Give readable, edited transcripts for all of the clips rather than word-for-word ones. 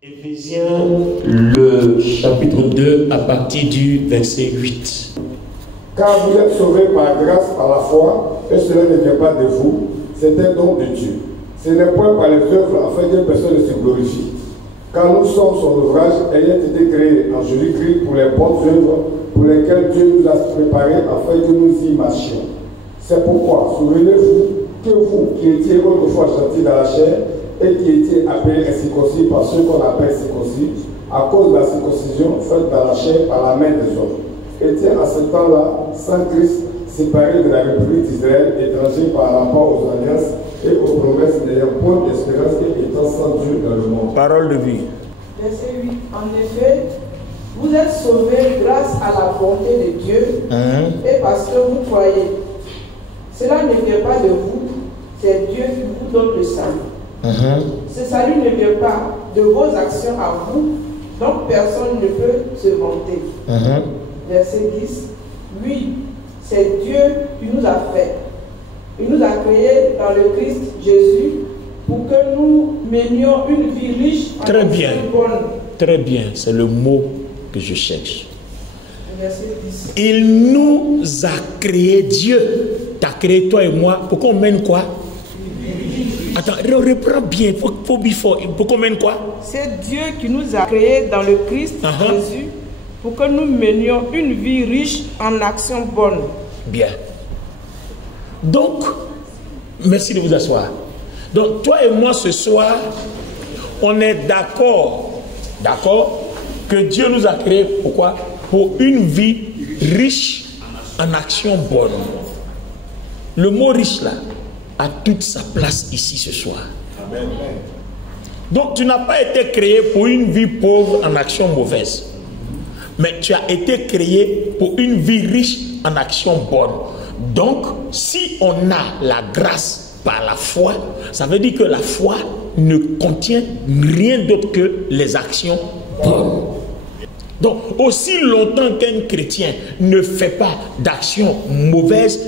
Éphésiens, le chapitre 2, à partir du verset 8. Car vous êtes sauvés par grâce par la foi, et cela ne vient pas de vous, c'est un don de Dieu. Ce n'est point par les œuvres afin que personne ne se glorifie. Car nous sommes son ouvrage, ayant été créés en Jésus-Christ pour les bonnes œuvres, pour lesquelles Dieu nous a préparés afin que nous y marchions. C'est pourquoi, souvenez-vous que vous, qui étiez autrefois châtiés dans la chair, et qui étiez appelés incirconcis par ceux qu'on appelle circoncis, à cause de la circoncision faite dans la chair par la main des hommes, étaient à ce temps-là, sans Christ, séparés de la République d'Israël, étrangers par rapport aux alliances et aux promesses, n'ayant point d'espérance et étant sans Dieu dans le monde. Parole de vie. Verset 8. En effet, vous êtes sauvés grâce à la bonté de Dieu et parce que vous croyez. Cela ne vient pas de vous, c'est Dieu qui vous donne le salut. Ce salut ne vient pas de vos actions à vous, donc personne ne peut se vanter. Verset 10. Oui, c'est Dieu qui nous a fait. Il nous a créés dans le Christ Jésus pour que nous menions une vie riche en Très bien. bonne. Très bien, c'est le mot que je cherche. Verset 10. Il nous a créé, Dieu t'a créé toi et moi, pour qu'on mène quoi? Attends, reprends bien, pour qu'on mène quoi? C'est Dieu qui nous a créés dans le Christ Jésus pour que nous menions une vie riche en actions bonnes. Bien. Donc, merci de vous asseoir. Donc, toi et moi ce soir, on est d'accord, que Dieu nous a créés pourquoi? Pour une vie riche en actions bonnes. Le mot riche là a toute sa place ici ce soir. Amen. Donc tu n'as pas été créé pour une vie pauvre en actions mauvaises, mais tu as été créé pour une vie riche en actions bonnes. Donc si on a la grâce par la foi, ça veut dire que la foi ne contient rien d'autre que les actions bonnes. Donc aussi longtemps qu'un chrétien ne fait pas d'actions mauvaises,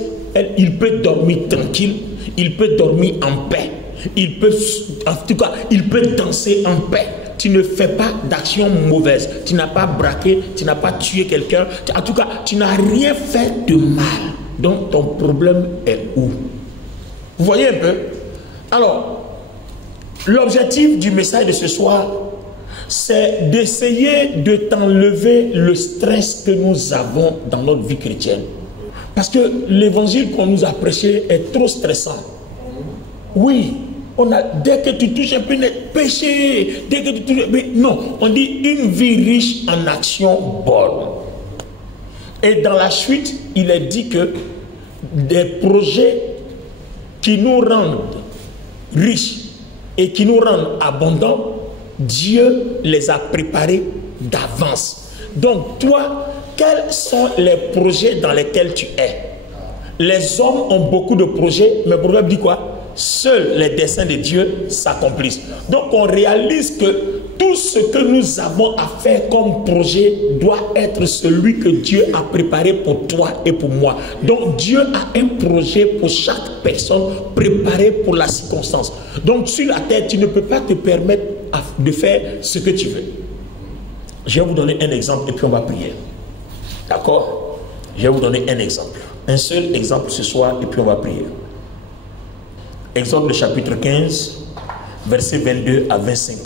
il peut dormir tranquille, il peut dormir en paix, il peut, en tout cas, il peut danser en paix. Tu ne fais pas d'actions mauvaises, tu n'as pas braqué, tu n'as pas tué quelqu'un, en tout cas, tu n'as rien fait de mal. Donc ton problème est où? Vous voyez un peu? Alors, l'objectif du message de ce soir, c'est d'essayer de t'enlever le stress que nous avons dans notre vie chrétienne. Parce que l'évangile qu'on nous a prêché est trop stressant. Oui, dès que tu touches un peu de péché, dès que tu touches, mais non, on dit une vie riche en actions bonnes. Et dans la suite, il est dit que des projets qui nous rendent riches et qui nous rendent abondants, Dieu les a préparés d'avance. Donc toi, quels sont les projets dans lesquels tu es? Les hommes ont beaucoup de projets, mais le proverbe dit quoi? Seuls les desseins de Dieu s'accomplissent. Donc on réalise que tout ce que nous avons à faire comme projet doit être celui que Dieu a préparé pour toi et pour moi. Donc Dieu a un projet pour chaque personne préparé pour la circonstance. Donc sur la terre, tu ne peux pas te permettre de faire ce que tu veux. Je vais vous donner un exemple et puis on va prier. D'accord? Je vais vous donner un exemple. Un seul exemple ce soir et puis on va prier. Exode chapitre 15, versets 22 à 25.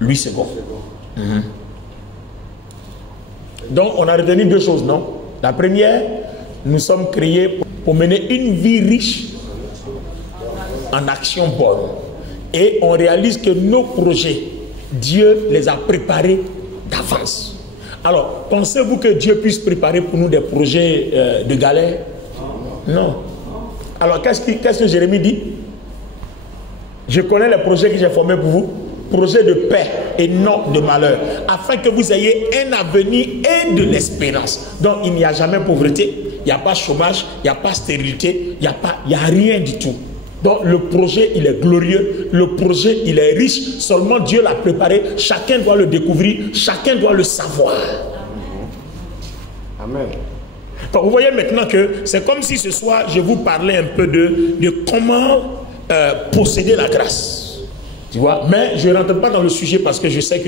8 secondes. Donc on a retenu deux choses, non? La première, nous sommes créés pour mener une vie riche en actions bonnes. Et on réalise que nos projets, Dieu les a préparés d'avance. Alors, pensez-vous que Dieu puisse préparer pour nous des projets de galère? Non. Alors, qu'est-ce que Jérémie dit? Je connais les projets que j'ai formés pour vous. Projets de paix et non de malheur. Afin que vous ayez un avenir et de l'espérance. Donc, il n'y a jamais pauvreté. Il n'y a pas chômage. Il n'y a pas stérilité. Il n'y a rien du tout. Donc le projet il est glorieux, le projet il est riche, seulement Dieu l'a préparé, chacun doit le découvrir, chacun doit le savoir. Amen. Donc vous voyez maintenant que c'est comme si ce soir je vous parlais un peu de comment posséder la grâce. Tu vois, mais je ne rentre pas dans le sujet parce que je sais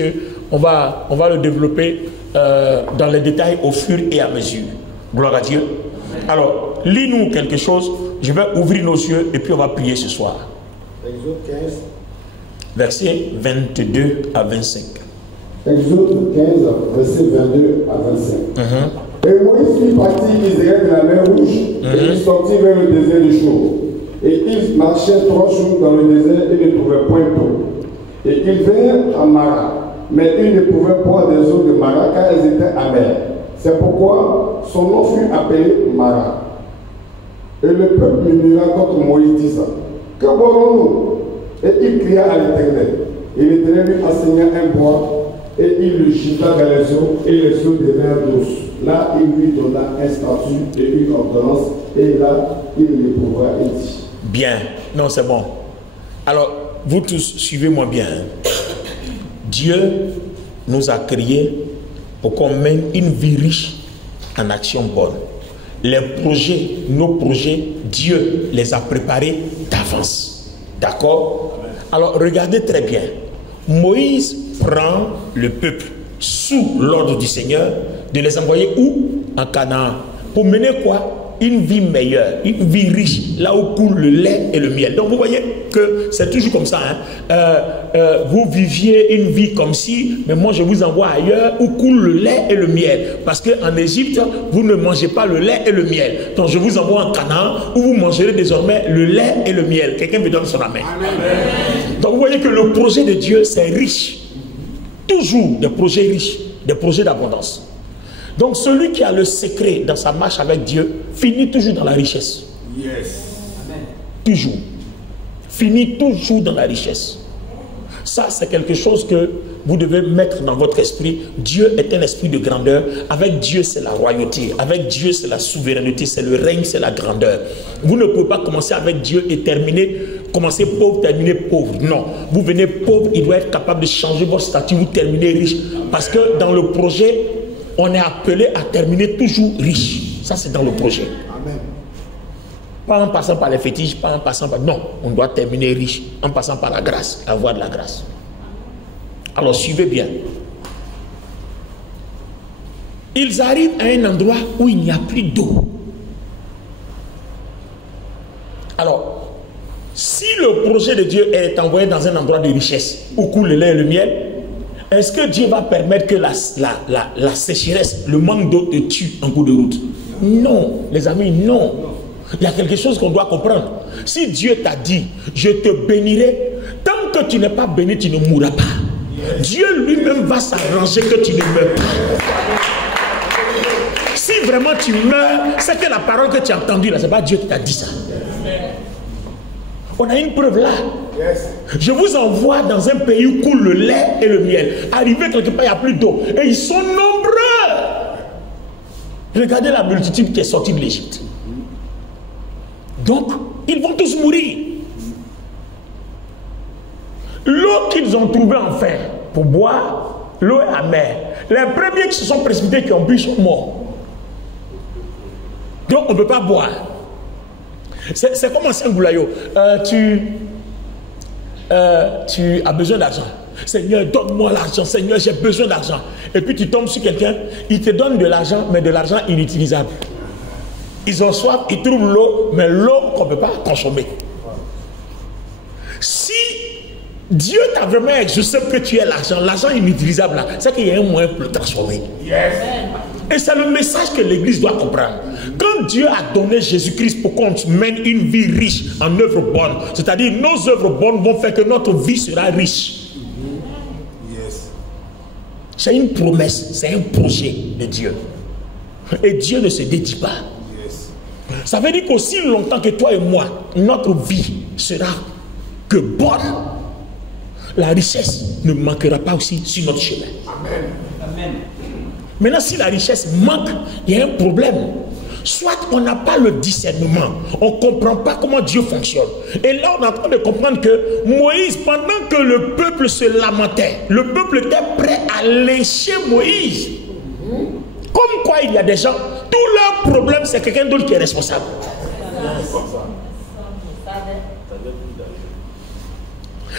qu'on va le développer dans les détails au fur et à mesure. Gloire à Dieu. Alors, lis-nous quelque chose. Je vais ouvrir nos yeux et puis on va prier ce soir. Exode 15. Versets 22 à 25. Exode 15, versets 22 à 25. Et Moïse fit partir Israël de la mer Rouge et il sortit vers le désert de Chour. Et ils marchaient 3 jours dans le désert et ne trouvaient point d'eau. Et ils vinrent à Mara, mais ils ne pouvaient boire des eaux de Mara car elles étaient amères. C'est pourquoi son nom fut appelé Mara. Et le peuple murmura contre Moïse, disant: Que boirons-nous? Et il cria à l'Éternel. Et l'Éternel lui enseigna un bois, et il le jeta dans les eaux, et les eaux devinrent douces. Là, il lui donna un statut et une ordonnance, et là, il l'éprouva et dit: Bien, non, c'est bon. Alors, vous tous, suivez-moi bien. Dieu nous a créés pour qu'on mène une vie riche en action bonne. Les projets, nos projets, Dieu les a préparés d'avance. D'accord? Alors, regardez très bien. Moïse prend le peuple sous l'ordre du Seigneur de les envoyer où? En Canaan. Pour mener quoi? Une vie meilleure, une vie riche, là où coule le lait et le miel. Donc vous voyez que c'est toujours comme ça. Vous viviez une vie comme si, mais moi je vous envoie ailleurs où coule le lait et le miel. Parce qu'en Égypte, vous ne mangez pas le lait et le miel. Donc je vous envoie en Canaan où vous mangerez désormais le lait et le miel. Quelqu'un me donne son amen. Donc vous voyez que le projet de Dieu, c'est riche. Toujours des projets riches, des projets d'abondance. Donc celui qui a le secret dans sa marche avec Dieu finit toujours dans la richesse. Yes. Amen. Toujours. Finit toujours dans la richesse. Ça, c'est quelque chose que vous devez mettre dans votre esprit. Dieu est un esprit de grandeur. Avec Dieu, c'est la royauté. Avec Dieu, c'est la souveraineté, c'est le règne, c'est la grandeur. Vous ne pouvez pas commencer avec Dieu et commencer pauvre, terminer pauvre. Non. Vous venez pauvre, il doit être capable de changer votre statut, vous terminez riche. Parce que dans le projet, on est appelé à terminer toujours riche. Ça, c'est dans le projet. Amen. Pas en passant par les fétiches, pas en passant par... Non, on doit terminer riche en passant par la grâce, la voie de la grâce. Alors, suivez bien. Ils arrivent à un endroit où il n'y a plus d'eau. Alors, si le projet de Dieu est envoyé dans un endroit de richesse où coule le lait et le miel, est-ce que Dieu va permettre que la sécheresse, le manque d'eau te tue en cours de route? Non, les amis, non. Il y a quelque chose qu'on doit comprendre. Si Dieu t'a dit, je te bénirai, tant que tu n'es pas béni, tu ne mourras pas. Dieu lui-même va s'arranger que tu ne meurs pas. Si vraiment tu meurs, c'est que la parole que tu as entendue là, c'est pas Dieu qui t'a dit ça. On a une preuve là. Yes. Je vous envoie dans un pays où coule le lait et le miel. Arrivé quelque part, il n'y a plus d'eau. Et ils sont nombreux. Regardez la multitude qui est sortie de l'Égypte. Donc, ils vont tous mourir. L'eau qu'ils ont trouvée enfin pour boire, l'eau est amère. Les premiers qui se sont précipités, qui ont bu, sont morts. Donc, on ne peut pas boire. C'est comme un Saint-Goulayo. Tu as besoin d'argent. Seigneur, donne-moi l'argent. Seigneur, j'ai besoin d'argent. Et puis tu tombes sur quelqu'un, il te donne de l'argent, mais de l'argent inutilisable. Ils ont soif, ils trouvent l'eau, mais l'eau qu'on ne peut pas consommer. Si Dieu t'a vraiment exaucé que tu aies l'argent inutilisable là, c'est qu'il y a un moyen pour le transformer. Yes. Et c'est le message que l'Église doit comprendre. Quand Dieu a donné Jésus-Christ pour qu'on mène une vie riche en œuvres bonnes, c'est-à-dire nos œuvres bonnes vont faire que notre vie sera riche. Yes. C'est une promesse, c'est un projet de Dieu. Et Dieu ne se dédie pas. Yes. Ça veut dire qu'aussi longtemps que toi et moi, notre vie sera que bonne, la richesse ne manquera pas aussi sur notre chemin. Amen. Amen. Maintenant, si la richesse manque, il y a un problème. Soit on n'a pas le discernement, on ne comprend pas comment Dieu fonctionne. Et là, on est en train de comprendre que Moïse, pendant que le peuple se lamentait, le peuple était prêt à lécher Moïse. Comme quoi il y a des gens, tout leur problème, c'est quelqu'un d'autre qui est responsable.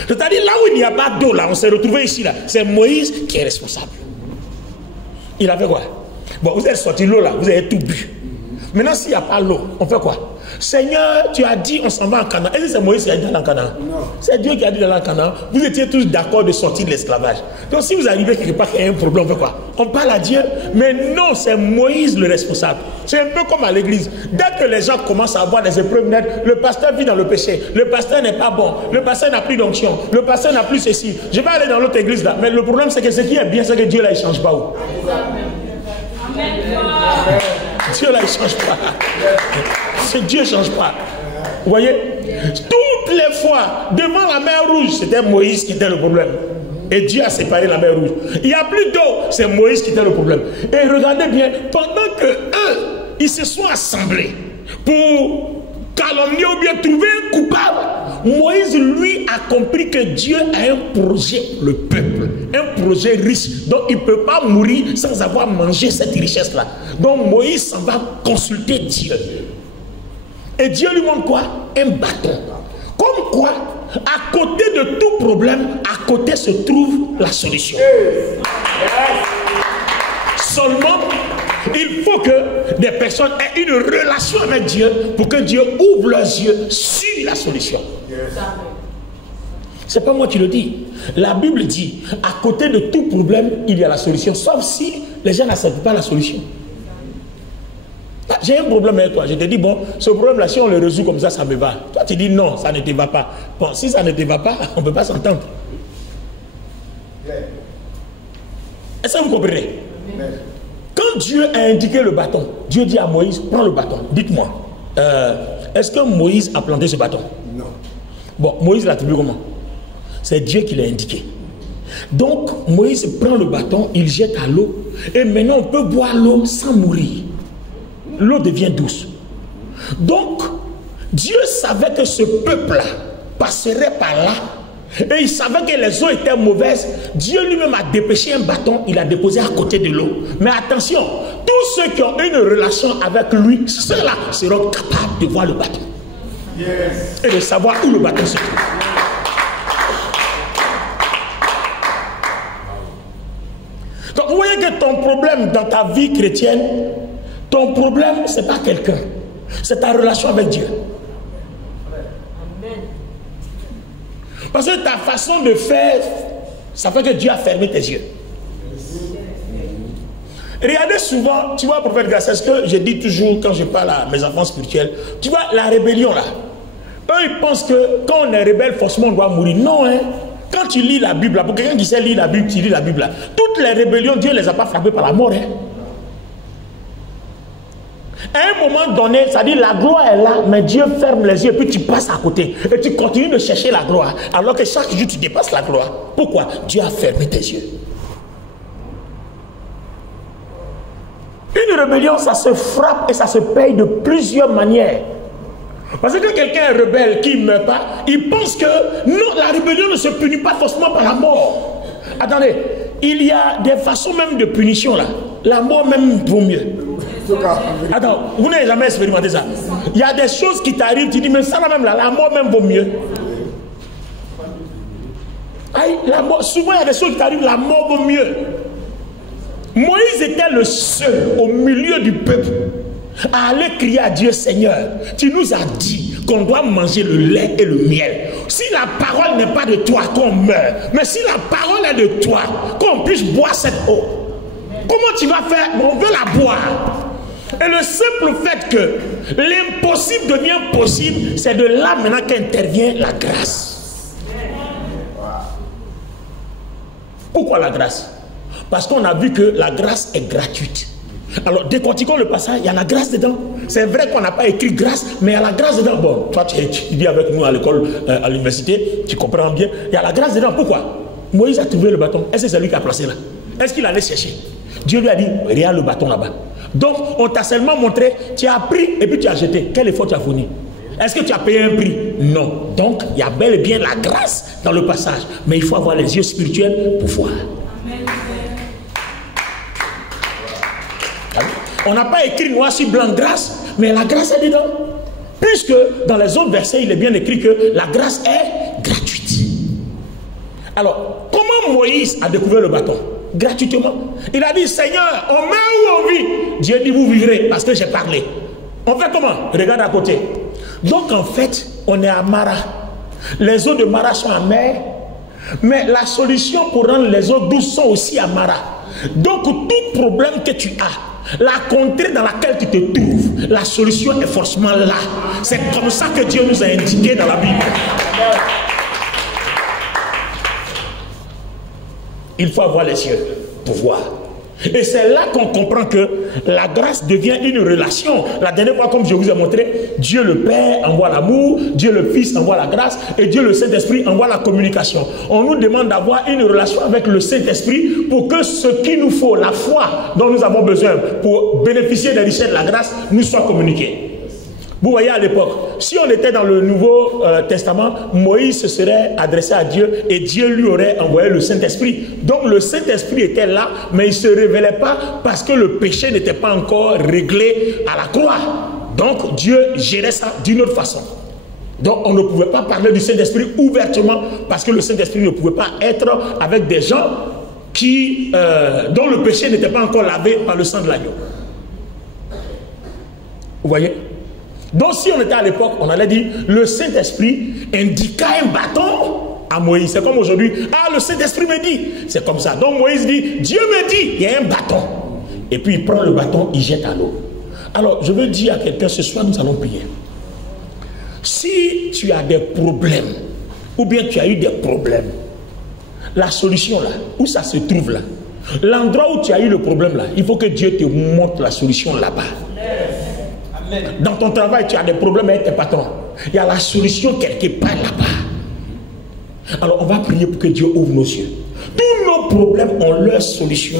C'est-à-dire là où il n'y a pas d'eau, là, on s'est retrouvé ici, là. C'est Moïse qui est responsable. Il a fait quoi? Bon, vous êtes sorti l'eau là, vous avez tout bu. Maintenant, s'il n'y a pas l'eau, on fait quoi? Seigneur, tu as dit on s'en va en Canaan. Est-ce que c'est Moïse qui a dit d'aller en Canaan? Non. C'est Dieu qui a dit d'aller en Canaan. Vous étiez tous d'accord de sortir de l'esclavage. Donc si vous arrivez quelque part qu'il y a un problème, on fait quoi? On parle à Dieu. Mais non, c'est Moïse le responsable. C'est un peu comme à l'église. Dès que les gens commencent à avoir des épreuves nettes, le pasteur vit dans le péché. Le pasteur n'est pas bon. Le pasteur n'a plus d'onction. Le pasteur n'a plus ceci. Je vais aller dans l'autre église là. Mais le problème c'est que ce qui est bien, c'est que Dieu là, il ne change pas. Où? Amen. Dieu là, il ne change pas. Dieu ne change pas. Vous voyez? Toutes les fois, devant la mer rouge, c'était Moïse qui était le problème. Et Dieu a séparé la mer rouge. Il n'y a plus d'eau, c'est Moïse qui était le problème. Et regardez bien, pendant que eux, ils se sont assemblés pour calomnier ou bien trouver un coupable, Moïse, lui, a compris que Dieu a un projet, le peuple, un projet riche, donc il ne peut pas mourir sans avoir mangé cette richesse-là. Donc Moïse s'en va consulter Dieu. Et Dieu lui montre quoi? Un bâton. Comme quoi, à côté de tout problème, à côté se trouve la solution. Seulement, il faut que des personnes aient une relation avec Dieu pour que Dieu ouvre leurs yeux sur la solution. C'est pas moi qui le dis. La Bible dit, à côté de tout problème, il y a la solution. Sauf si les gens n'acceptent pas la solution. J'ai un problème avec toi. Je te dis, bon, ce problème-là, si on le résout comme ça, ça me va. Toi, tu dis non, ça ne te va pas. Bon, si ça ne te va pas, on ne peut pas s'entendre. Est-ce que vous comprenez? Quand Dieu a indiqué le bâton, Dieu dit à Moïse, prends le bâton. Dites-moi, est-ce que Moïse a planté ce bâton? Non. Bon, Moïse l'a attribué comment? C'est Dieu qui l'a indiqué. Donc, Moïse prend le bâton, il jette à l'eau. Et maintenant, on peut boire l'eau sans mourir. L'eau devient douce. Donc, Dieu savait que ce peuple-là passerait par là. Et il savait que les eaux étaient mauvaises. Dieu lui-même a dépêché un bâton, il a déposé à côté de l'eau. Mais attention, tous ceux qui ont une relation avec lui, ceux-là seront capables de voir le bâton. Yes. Et de savoir où le bâton se trouve. Donc vous voyez que ton problème dans ta vie chrétienne, ton problème, ce n'est pas quelqu'un. C'est ta relation avec Dieu. Parce que ta façon de faire, ça fait que Dieu a fermé tes yeux. Regardez souvent, tu vois, prophète Gass, c'est ce que je dis toujours quand je parle à mes enfants spirituels. Tu vois, la rébellion là. Eux, ils pensent que quand on est rebelle, forcément on doit mourir. Non, hein. Quand tu lis la Bible, là, pour quelqu'un qui sait lire la Bible, tu lis la Bible là. Toutes les rébellions, Dieu ne les a pas frappées par la mort, hein. À un moment donné, ça dit la gloire est là, mais Dieu ferme les yeux et puis tu passes à côté. Et tu continues de chercher la gloire. Alors que chaque jour tu dépasses la gloire. Pourquoi? Dieu a fermé tes yeux. Une rébellion, ça se frappe et ça se paye de plusieurs manières. Parce que quelqu'un est rebelle qui ne meurt pas, il pense que non, la rébellion ne se punit pas forcément par la mort. Attendez, il y a des façons même de punition là. La mort même vaut mieux. Attends, vous n'avez jamais expérimenté ça. Il y a des choses qui t'arrivent, tu dis, mais ça là même là, la mort même vaut mieux. Aïe, la mort, souvent il y a des choses qui t'arrivent, la mort vaut mieux. Moïse était le seul au milieu du peuple à aller crier à Dieu, Seigneur, tu nous as dit qu'on doit manger le lait et le miel. Si la parole n'est pas de toi, qu'on meurt. Mais si la parole est de toi, qu'on puisse boire cette eau. Comment tu vas faire? On veut la boire. Et le simple fait que l'impossible devient possible, c'est de là maintenant qu'intervient la grâce. Pourquoi la grâce? Parce qu'on a vu que la grâce est gratuite. Alors, décortiquons le passage, il y a la grâce dedans. C'est vrai qu'on n'a pas écrit grâce, mais il y a la grâce dedans. Bon, toi, tu étudies avec nous à l'école, à l'université, tu comprends bien. Il y a la grâce dedans. Pourquoi? Moïse a trouvé le bâton. Est-ce que c'est lui qui a placé là? Est-ce qu'il allait chercher? Dieu lui a dit, regarde le bâton là-bas. Donc, on t'a seulement montré, tu as pris et puis tu as jeté. Quel effort tu as fourni? Est-ce que tu as payé un prix? Non. Donc, il y a bel et bien la grâce dans le passage. Mais il faut avoir les yeux spirituels pour voir. On n'a pas écrit noir sur blanc grâce, mais la grâce est dedans. Puisque dans les autres versets, il est bien écrit que la grâce est gratuite. Alors, comment Moïse a découvert le bâton? Gratuitement. Il a dit, Seigneur, on meurt ou on vit? Dieu dit, vous vivrez parce que j'ai parlé. On fait comment? Regarde à côté. Donc en fait, on est à Mara. Les eaux de Mara sont amères, mais la solution pour rendre les eaux douces sont aussi à Mara. Donc tout problème que tu as, la contrée dans laquelle tu te trouves, la solution est forcément là. C'est comme ça que Dieu nous a indiqué dans la Bible. Il faut avoir les yeux pour voir. Et c'est là qu'on comprend que la grâce devient une relation. La dernière fois, comme je vous ai montré, Dieu le Père envoie l'amour, Dieu le Fils envoie la grâce et Dieu le Saint-Esprit envoie la communication. On nous demande d'avoir une relation avec le Saint-Esprit pour que ce qu'il nous faut, la foi dont nous avons besoin pour bénéficier des richesses de la grâce, nous soit communiqué. Vous voyez à l'époque, si on était dans le Nouveau Testament, Moïse se serait adressé à Dieu et Dieu lui aurait envoyé le Saint-Esprit. Donc le Saint-Esprit était là, mais il ne se révélait pas parce que le péché n'était pas encore réglé à la croix. Donc Dieu gérait ça d'une autre façon. Donc on ne pouvait pas parler du Saint-Esprit ouvertement parce que le Saint-Esprit ne pouvait pas être avec des gens dont le péché n'était pas encore lavé par le sang de l'agneau. Vous voyez? Donc si on était à l'époque, on allait dire, le Saint-Esprit indiqua un bâton à Moïse. C'est comme aujourd'hui, ah le Saint-Esprit me dit, c'est comme ça. Donc Moïse dit, Dieu me dit, il y a un bâton. Et puis il prend le bâton, il jette à l'eau. Alors je veux dire à quelqu'un, ce soir nous allons prier. Si tu as des problèmes, ou bien tu as eu des problèmes, la solution là, où ça se trouve là, l'endroit où tu as eu le problème là, il faut que Dieu te montre la solution là-bas. Dans ton travail, tu as des problèmes avec tes patrons. Il y a la solution quelque part là-bas. Alors, on va prier pour que Dieu ouvre nos yeux. Tous nos problèmes ont leur solution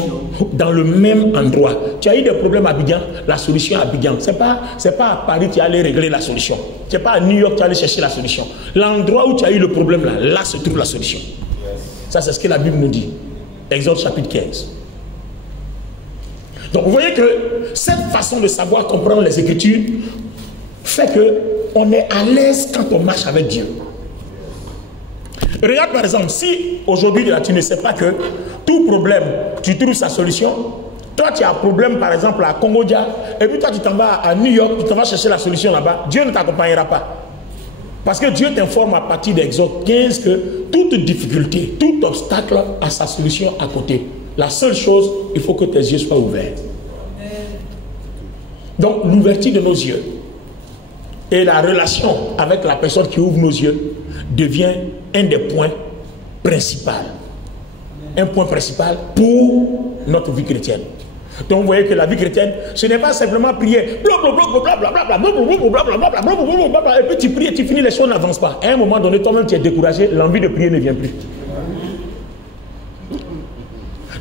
dans le même endroit. Tu as eu des problèmes à Abidjan, la solution à Abidjan. Ce n'est pas à Paris que tu allais régler la solution. Ce n'est pas à New York que tu allais chercher la solution. L'endroit où tu as eu le problème là, là se trouve la solution. Ça, c'est ce que la Bible nous dit. Exode chapitre 15. Donc vous voyez que cette façon de savoir comprendre les Écritures fait qu'on est à l'aise quand on marche avec Dieu. Regarde par exemple, si aujourd'hui tu ne sais pas que tout problème, tu trouves sa solution, toi tu as un problème par exemple à Congo-Dia, et puis toi tu t'en vas à New York, tu t'en vas chercher la solution là-bas, Dieu ne t'accompagnera pas. Parce que Dieu t'informe à partir d'Exode 15 que toute difficulté, tout obstacle a sa solution à côté. La seule chose, il faut que tes yeux soient ouverts. Donc, l'ouverture de nos yeux et la relation avec la personne qui ouvre nos yeux devient un des points principaux. Un point principal pour notre vie chrétienne. Donc, vous voyez que la vie chrétienne, ce n'est pas simplement prier, et puis tu pries et tu finis, les choses n'avancent pas. À un moment donné, toi-même, tu es découragé, l'envie de prier ne vient plus.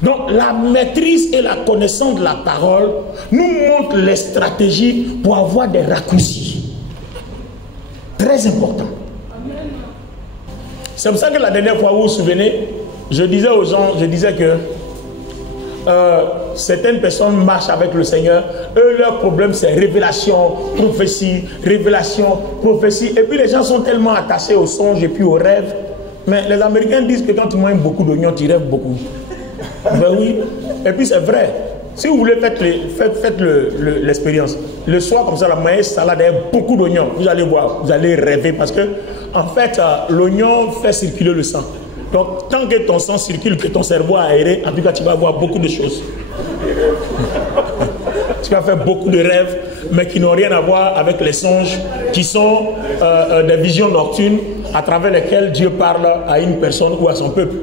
Donc la maîtrise et la connaissance de la parole nous montrent les stratégies pour avoir des raccourcis. Très important. C'est pour ça que la dernière fois, vous vous souvenez, je disais aux gens, je disais que certaines personnes marchent avec le Seigneur, eux leur problème c'est révélation, prophétie, et puis les gens sont tellement attachés aux songes et puis aux rêves. Mais les Américains disent que quand tu manges beaucoup d'oignons, tu rêves beaucoup. Ben oui, et puis c'est vrai. Si vous voulez, faites l'expérience. Le soir, comme ça, la maïs salade avec beaucoup d'oignons. Vous allez voir, vous allez rêver parce que, en fait, l'oignon fait circuler le sang. Donc, tant que ton sang circule, que ton cerveau est aéré, en tout cas, tu vas voir beaucoup de choses. Tu vas faire beaucoup de rêves, mais qui n'ont rien à voir avec les songes, qui sont des visions nocturnes à travers lesquelles Dieu parle à une personne ou à son peuple.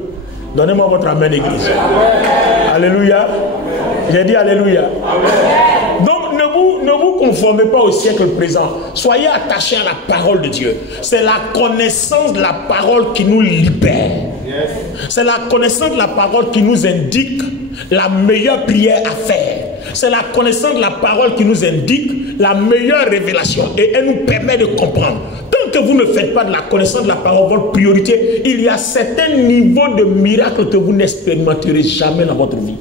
Donnez-moi votre amen, église. Alléluia. J'ai dit alléluia. Amen. Donc ne vous conformez pas au siècle présent. Soyez attachés à la parole de Dieu. C'est la connaissance de la parole qui nous libère. C'est la connaissance de la parole qui nous indique la meilleure prière à faire. C'est la connaissance de la parole qui nous indique la meilleure révélation. Et elle nous permet de comprendre. Tant que vous ne faites pas de la connaissance de la parole votre priorité, il y a certains niveaux de miracles que vous n'expérimenterez jamais dans votre vie.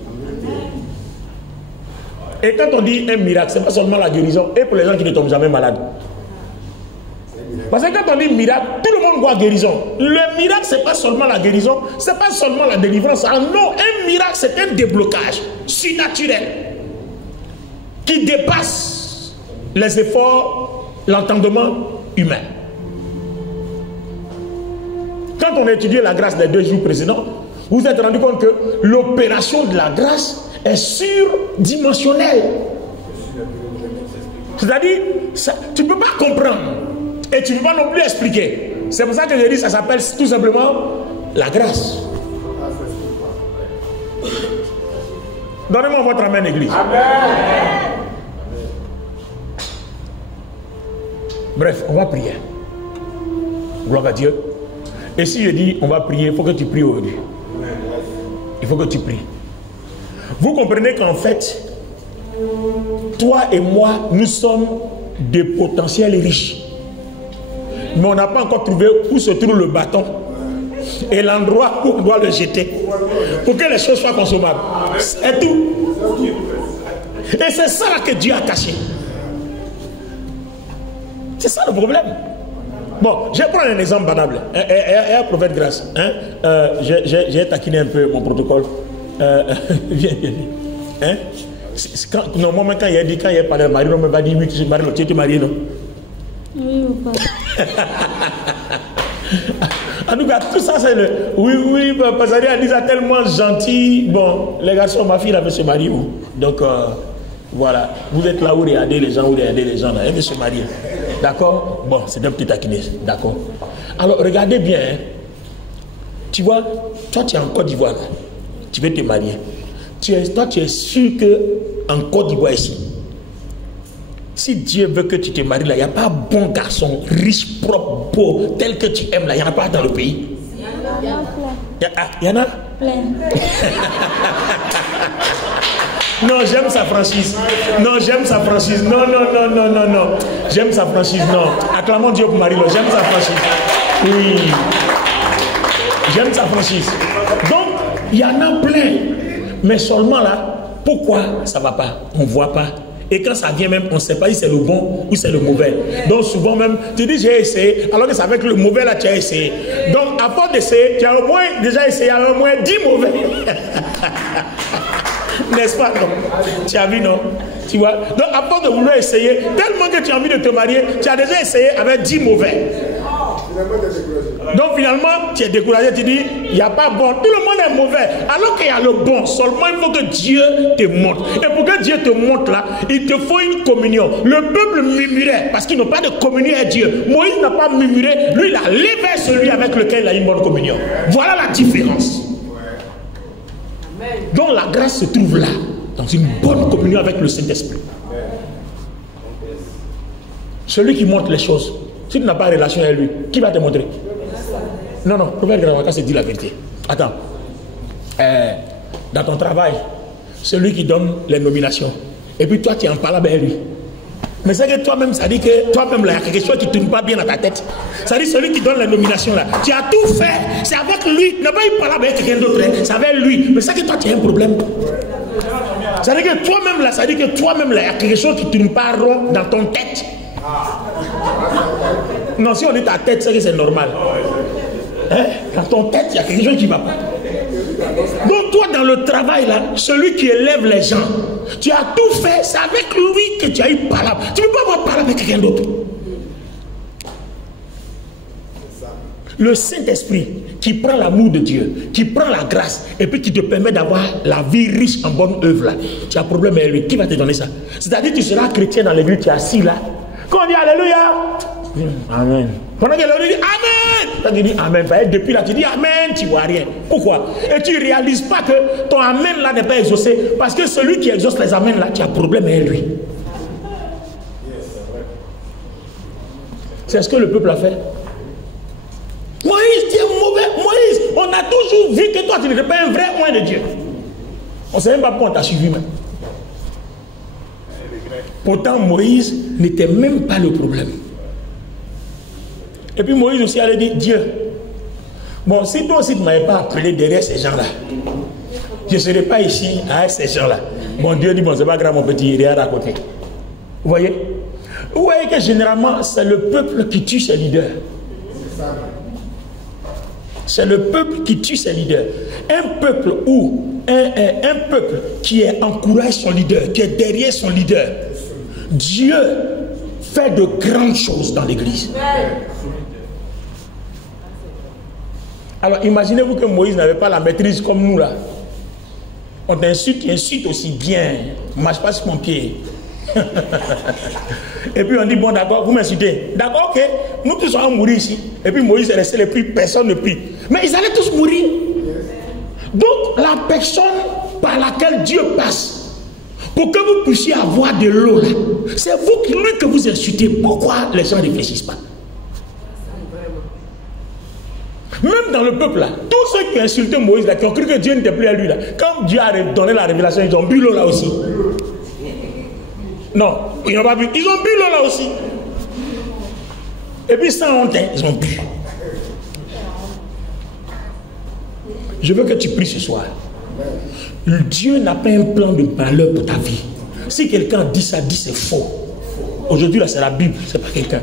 Et quand on dit un miracle, ce n'est pas seulement la guérison, et pour les gens qui ne tombent jamais malades. Parce que quand on dit miracle, tout le monde voit guérison. Le miracle, ce n'est pas seulement la guérison, ce n'est pas seulement la délivrance. Ah non, un miracle, c'est un déblocage surnaturel qui dépasse les efforts, l'entendement humain. Quand on a étudié la grâce les 2 jours précédents, vous vous êtes rendu compte que l'opération de la grâce est surdimensionnelle. C'est-à-dire, tu ne peux pas comprendre et tu ne peux pas non plus expliquer. C'est pour ça que je dis ça s'appelle tout simplement la grâce. Donnez-moi votre amen, église. Amen. Bref, on va prier. Gloire à Dieu. Et si je dis on va prier, il faut que tu pries aujourd'hui. Il faut que tu pries. Vous comprenez qu'en fait, toi et moi, nous sommes des potentiels riches. Mais on n'a pas encore trouvé où se trouve le bâton et l'endroit où on doit le jeter pour que les choses soient consommables. C'est tout. Et c'est ça que Dieu a caché. C'est ça le problème. Bon, je vais prendre un exemple banal. Un prophète grâce. J'ai taquiné un peu mon protocole. Viens. Hein? Non, moi, quand il a dit, quand il a parlé de Marie, on m'a dit, oui, tu es marié, tu es marié, non? Oui ou pas? En tout cas, tout ça, c'est le... Oui, parce qu'elle a dit ça tellement gentil. Bon, les garçons, ma fille, elle veut se marier où? Donc, voilà. Vous êtes là où regardez les gens, là. Elle veut se marier. D'accord? Bon, c'est un petit taquiné. D'accord? Alors, regardez bien. Hein. Tu vois, toi, tu es en Côte d'Ivoire. Tu veux te marier. Toi, tu es sûr qu'en Côte d'Ivoire ici, si Dieu veut que tu te maries là, il n'y a pas un bon garçon, riche, propre, beau, tel que tu aimes là, il n'y en a pas dans le pays. Il y en a plein. Non, j'aime sa franchise. Non, j'aime sa franchise. Non. J'aime sa franchise, non. Acclamons Dieu pour Marie-Lo. J'aime sa franchise. Oui. J'aime sa franchise. Donc, il y en a plein. Mais seulement là, pourquoi ça ne va pas? On ne voit pas. Et quand ça vient même, on ne sait pas si c'est le bon ou c'est le mauvais. Donc souvent même, tu dis j'ai essayé, alors que c'est avec le mauvais là tu as essayé. Donc à force d'essayer, tu as au moins déjà essayé au moins 10 mauvais. N'est-ce pas? Non? Tu as vu, non? Tu vois? Donc à force de vouloir essayer, tellement que tu as envie de te marier, tu as déjà essayé avec 10 mauvais. Donc finalement, tu es découragé, tu dis, il n'y a pas bon, tout le monde est mauvais. Alors qu'il y a le bon, seulement il faut que Dieu te montre. Et pour que Dieu te montre là, il te faut une communion. Le peuple murmurait, parce qu'ils n'ont pas de communion avec Dieu. Moïse n'a pas murmuré, lui il a levé celui avec lequel il a une bonne communion. Voilà la différence. Donc la grâce se trouve là, dans une bonne communion avec le Saint-Esprit. Celui qui montre les choses. Si tu n'as pas de relation avec lui, qui va te montrer? Non, prophète Gravaka se dit la vérité. Attends. Dans ton travail, celui qui donne les nominations, et puis toi tu es en parlant avec lui. Mais c'est que toi-même, ça dit que toi-même là, il y a quelque chose qui ne tourne pas bien dans ta tête. Ça dit celui qui donne les nominations là, tu as tout fait, c'est avec lui. Tu n'as pas eu parler avec quelqu'un d'autre, hein. C'est avec lui. Mais c'est que toi tu as un problème. Ça dit que toi-même là, ça dit que toi-même là, il y a quelque chose qui ne tourne pas rond dans ton tête. Non, si on dit ta tête, c'est que c'est normal. Hein? Dans ton tête, il y a quelque chose qui ne va pas. Donc toi, dans le travail, là, celui qui élève les gens, tu as tout fait, c'est avec lui que tu as eu parole. Tu ne peux pas avoir parlé avec quelqu'un d'autre. Le Saint-Esprit qui prend l'amour de Dieu, qui prend la grâce, et puis qui te permet d'avoir la vie riche en bonne œuvre, là. Tu as un problème avec lui. Qui va te donner ça? C'est-à-dire que tu seras chrétien dans l'église, tu es assis là. Quand on dit Alléluia, Amen. Pendant que l'on dit Amen, quand tu dis Amen, depuis là tu dis Amen, tu ne vois rien. Pourquoi? Et tu ne réalises pas que ton Amen là n'est pas exaucé. Parce que celui qui exauce les Amen là, tu as un problème avec lui. C'est ce que le peuple a fait. Moïse, tu es mauvais. Moïse, on a toujours vu que toi tu n'étais pas un vrai oint de Dieu. On ne sait même pas pourquoi on t'a suivi même. Pourtant, Moïse n'était même pas le problème. Et puis Moïse aussi allait dire, Dieu, bon, si toi aussi tu ne m'avais pas appelé derrière ces gens-là, je ne serais pas ici avec ces gens-là. Bon, Dieu dit, bon, c'est pas grave mon petit, il est à côté. Vous voyez? Vous voyez que généralement, c'est le peuple qui tue ses leaders. C'est le peuple qui tue ses leaders. Un peuple un peuple qui encourage son leader, qui est derrière son leader, Dieu fait de grandes choses dans l'église. Alors imaginez-vous que Moïse n'avait pas la maîtrise comme nous là. On t'insulte, tu insultes aussi bien. Ne marche pas sur mon pied. Et puis on dit, bon d'accord, vous m'insultez. D'accord, ok, nous tous allons mourir ici. Et puis Moïse est resté le prie, personne ne prie. Mais ils allaient tous mourir. Donc la personne par laquelle Dieu passe, pour que vous puissiez avoir de l'eau là, c'est vous, lui que vous insultez. Pourquoi les gens ne réfléchissent pas? Même dans le peuple là, tous ceux qui insultaient Moïse là, qui ont cru que Dieu n'était plus à lui là, quand Dieu a donné la révélation, ils ont bu l'eau là aussi. Non, ils n'ont pas bu, ils ont bu l'eau là aussi. Et puis sans honte, ils ont bu. Je veux que tu pries ce soir. Dieu n'a pas un plan de malheur pour ta vie. Si quelqu'un dit ça, dit c'est faux. Aujourd'hui là c'est la Bible, c'est pas quelqu'un.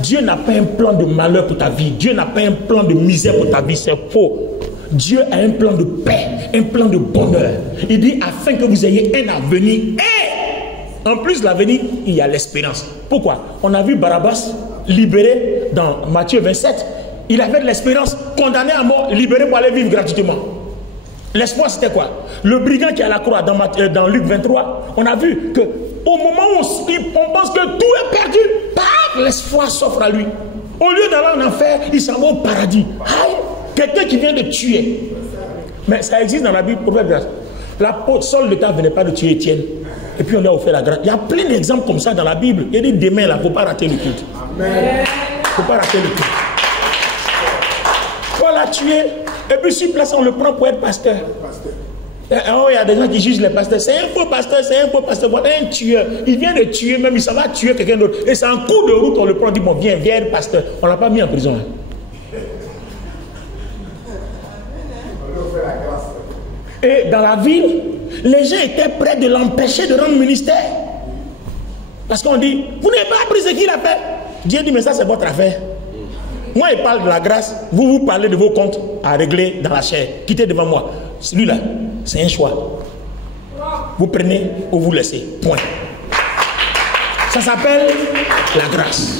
Dieu n'a pas un plan de malheur pour ta vie. Dieu n'a pas un plan de misère pour ta vie. C'est faux. Dieu a un plan de paix, un plan de bonheur. Il dit afin que vous ayez un avenir. Et en plus de l'avenir, il y a l'espérance. Pourquoi? On a vu Barabbas libéré dans Matthieu 27. Il avait de l'espérance, condamné à mort, libéré pour aller vivre gratuitement. L'espoir c'était quoi? Le brigand qui est à la croix dans Luc 23, on a vu que au moment où on pense que tout est perdu, l'espoir s'offre à lui. Au lieu d'aller en enfer, il s'en va au paradis. Quelqu'un qui vient de tuer. Mais ça existe dans la Bible, pour faire grâce. L'apôtre Saul ne venait pas de tuer Étienne. Et puis on lui a offert la grâce. Il y a plein d'exemples comme ça dans la Bible. Il dit demain, là, il ne faut pas rater le culte. Il ne faut pas rater le culte. On l'a tué. Et puis sur place, on le prend pour être pasteur. Oh, il y a des gens qui jugent les pasteurs. C'est un faux pasteur, c'est un faux pasteur. Voilà un tueur. Il vient de tuer, même il s'en va tuer quelqu'un d'autre. Et c'est en cours de route, on le prend, on dit bon, viens, être pasteur. On ne l'a pas mis en prison. Et dans la ville, les gens étaient prêts de l'empêcher de rendre ministère. Parce qu'on dit, vous n'avez pas appris ce qu'il a fait. Dieu dit, mais ça c'est votre affaire. Moi, il parle de la grâce. Vous parlez de vos comptes à régler dans la chair. Quittez devant moi. Celui-là, c'est un choix. Vous prenez ou vous laissez. Point. Ça s'appelle la grâce.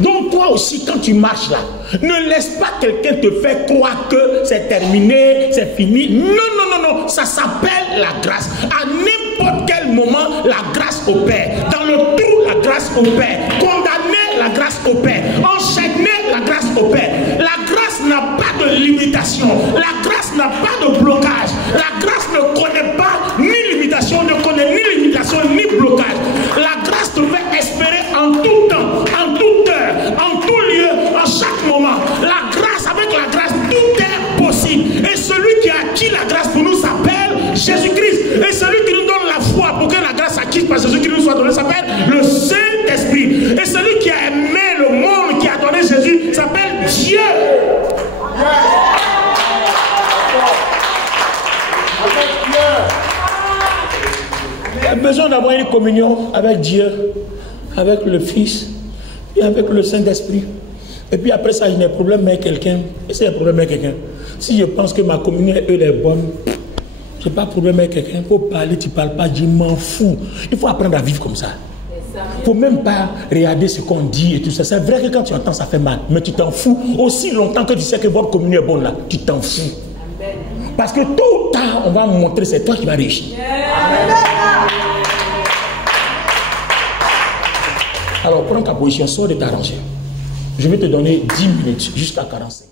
Donc toi aussi, quand tu marches là, ne laisse pas quelqu'un te faire croire que c'est terminé, c'est fini. Non, non, non, non. Ça s'appelle la grâce. À n'importe quel moment, la grâce opère. Dans le trou, la grâce opère. Condamner, la grâce opère. Enchaîner, la grâce opère. La grâce n'a pas de limitation. La grâce n'a pas de blocage. La grâce ne connaît pas ni limitation, ne connaît ni limitation, ni blocage. La grâce te fait espérer en tout temps, en toute heure, en tout lieu, en chaque moment. La grâce, avec la grâce, tout est possible. Et celui qui a acquis la grâce pour nous s'appelle Jésus-Christ. Et celui qui nous donne la foi pour que la grâce acquise par Jésus-Christ nous soit donnée s'appelle le Saint-Esprit. Et celui qui a aimé le monde, qui a donné Jésus, s'appelle Dieu. Il y a besoin d'avoir une communion avec Dieu, avec le Fils et avec le Saint-Esprit. Et puis après ça, j'ai des problèmes avec quelqu'un. Et c'est un problème avec quelqu'un. Si je pense que ma communion elle est bonne, je n'ai pas de problème avec quelqu'un. Il faut parler, tu ne parles pas, je m'en fous. Il faut apprendre à vivre comme ça. Il ne faut même pas regarder ce qu'on dit et tout ça. C'est vrai que quand tu entends, ça fait mal. Mais tu t'en fous. Aussi longtemps que tu sais que votre communion est bonne là, tu t'en fous. Parce que tôt ou tard, on va montrer, c'est toi qui vas réussir. Alors prends ta position, sors de ta rangée. Je vais te donner 10 minutes jusqu'à 45.